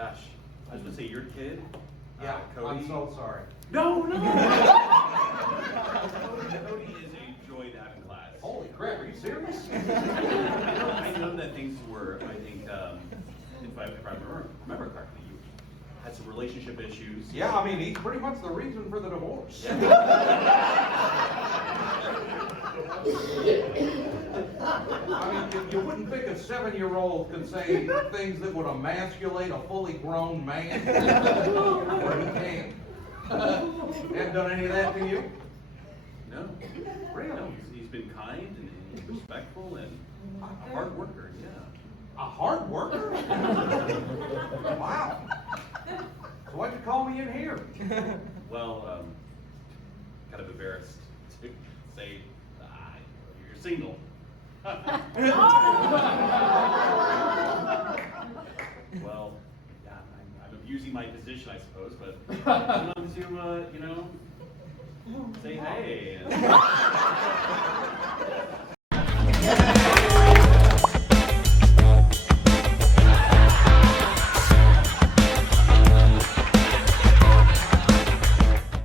gosh, I was gonna say your kid. Yeah, Cody. I'm so sorry. No, no. Cody is a joy to have in class. Holy crap, are you serious? I know that things were, I think, if I remember correctly, you had some relationship issues. Yeah, I mean, he's pretty much the reason for the divorce. Yeah. I mean, you wouldn't think a 7-year-old could say things that would emasculate a fully grown man. But he can. Hadn't done any of that to you? No. Really? No, he's been kind and respectful and a hard worker, yeah. A hard worker? Wow. So why'd you call me in here? Well, kind of embarrassed to say you're single. Well, yeah, I'm abusing my position, I suppose, but I wanted to, say hey. And